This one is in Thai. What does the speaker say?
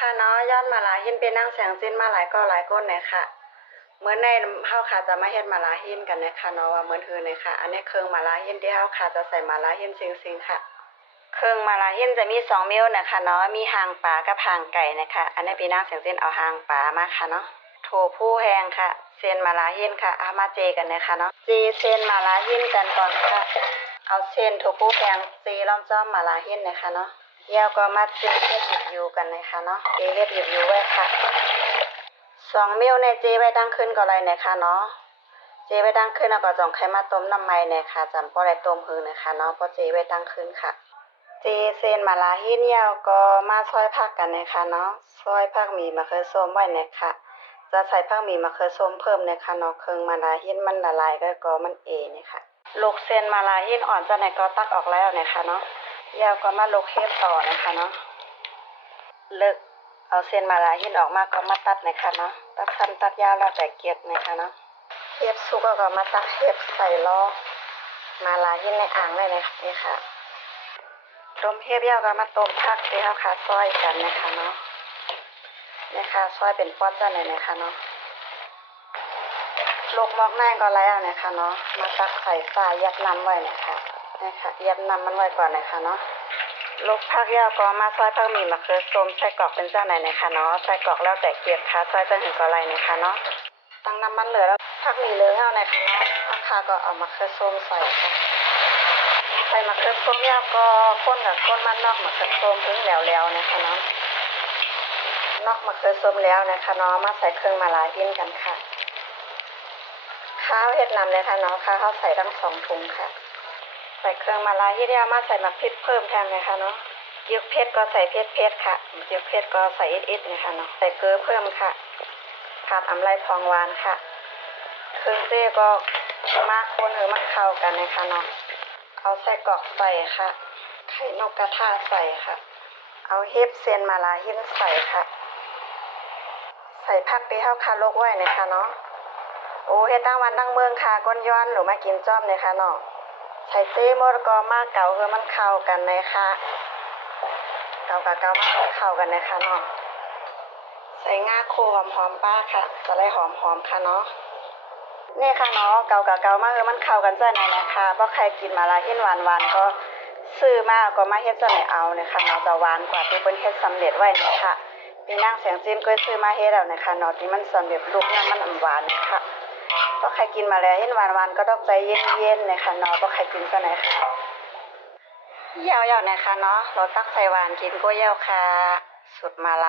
ค่ะเนาะย้อนมาลาหินเป็นนั่งแสงจิ้นมาหลายก็หลายก้นเลยค่ะเหมือนในเฮาค่ะจะมาเฮ็ดมาลาหินกันนะคะเนาะว่าเหมือนคือเลยค่ะอันนี้เครื่องมาลาหินที่เฮาค่ะจะใส่มาลาหินซิงๆค่ะเครื่องมาลาหินจะมี2นิ้วนะคะเนาะมีหางปลากับหางไก่นะคะอันนี้พี่นางแสงจิ้นเอาหางปลามาค่ะเนาะโถผู้แห้งค่ะเส้นมาลาหินค่ะเอามาเจกันนะคะเนาะเจเส้นมาลาหินกันก่อนค่ะเอาเส้นโถผู้แห้งเจล้อมจ้อมมาลาหินนะคะเนาะยาวก็มาเจเฮ็ดหยิบอยู่กันนะคะเนาะเจเฮ็ดหยิบอยู่ไว้ค่ะ2นิ้วในเจไว้ตั้งขึ้นก็เลยนะคะเนาะเจไว้ตั้งขึ้นแล้วก็จ่องไข่มาต้มน้ำมันเนี่ยค่ะจำบ่ได้ต้มหือนะคะเนาะเพราะเจไว้ตั้งขึ้นค่ะเจเส้นมาลาหินยาวก็มาซอยผักกันนะคะเนาะซอยผักมีมะเขือส้มไว้นะคะจะใส่ผักมีมะเขือส้มเพิ่มนะคะเนาะเครื่องมาลาหินมันละลายก็มันนะคะลูกเส้นมาลาหินอ่อนจะไหนก็ตักออกแล้วนะคะเนาะยาวก็มาลูกเฮ็ดต่อนะคะเนาะเลิกเอาเส้นมาลาหินออกมาก็มาตัดนะคะเนาะตัดสั้นตัดยาวแล้วแต่เกียรตินะคะเนาะเฮ็ดสุกก็มาตักเฮ็ดใส่ล้อมาลาหินในอ่างเลยนะคะนี่ค่ะต้มเฮ็ดยาวก็มาต้มผักที่เฮาค่ะซอยกันนะคะเนาะนะคะซอยเป็นป๊อดจังเลยนะคะเนาะลูกมอกแม่ก็แล้วนะคะเนาะมาตักใส่ฝายัดน้ำไว้นะคะยัดน้ำมันไว้ก่อนนะคะเนาะลูกผักยาวก็มาซอยผักมีมะเขือส้มใส่กรอกเป็นเจ้าไหนนะคะเนาะใส่กรอกแล้วแต่เกียรติค่ะซอยจนถึงก็ไรนะคะเนาะตั้งน้ำมันเหลือแล้วผักมีเหลือเอานะคะเนาะค่ะก็เอามะเขือส้มใส่ค่ะใส่มะเขือส้มยาวก็ข้นกับข้นมันนอกมะเขือส้มถึงแล้วนะคะเนาะนอกมะเขือส้มแล้วนะคะเนาะมาใส่เครื่องมาลาหินกันค่ะข้าวเฮ็ดน้ำเลยค่ะเนาะข้าวใส่ทั้ง2ถุงค่ะใส่เครื่องมาลาหินยาวมาใส่มะพริกเพิ่มแทนนะคะเนาะยึกเพชรก็ใส่เพชรค่ะยึกเพชรก็ใส่อิดนะคะเนาะใส่เกลือเพิ่มค่ะผัดอำไลทองหวานค่ะเครื่องเจก็มากคนหรือมาเข้ากันนะคะเนาะเอาใส่กรอกใส่ค่ะไข่นกกระทาใส่ค่ะเอาเฮ็ดเส้นมาลาหินใส่ค่ะใส่ผักที่เฮาคาลกไว้นะคะเนาะโอ้เฮ็ดตั้งวันตั้งเมืองค่ะก้นย้อนหรือมากินจ้อมนะคะเนาะใส่เต้หมดก็มาเกาคือมันเข้ากันนะคะเกากับเกามาเข้ากันนะคะเนาะใส่งาโคหอมป้าค่ะจะได้หอมค่ะเนาะนี่ค่ะเนาะเกากับเกามาคือมันเข้ากันจ้ะไหนนะคะเพราะใครกินมาลาหินหวานก็ซื้อมาก็มาเฮ็ดจะไหนเอานะคะเนาะจะหวานกว่าที่เปิ้นเฮ็ดสำเร็จไว้นะคะพี่นางแสงจิ้มก็ซื้อมาเฮ็ดแล้วนะคะเนาะที่มันสำเร็จรูปนั้นมันหวานนะคะเพราะใครกินมาแล้วเห็นหวานก็ต้องใจเย็นๆนะคะเนาะเพราะใครกินซะไหนค่ะยาวๆนะคะเนาะเราตักใส่หวานกินก็ยาวค่ะสุดมาลา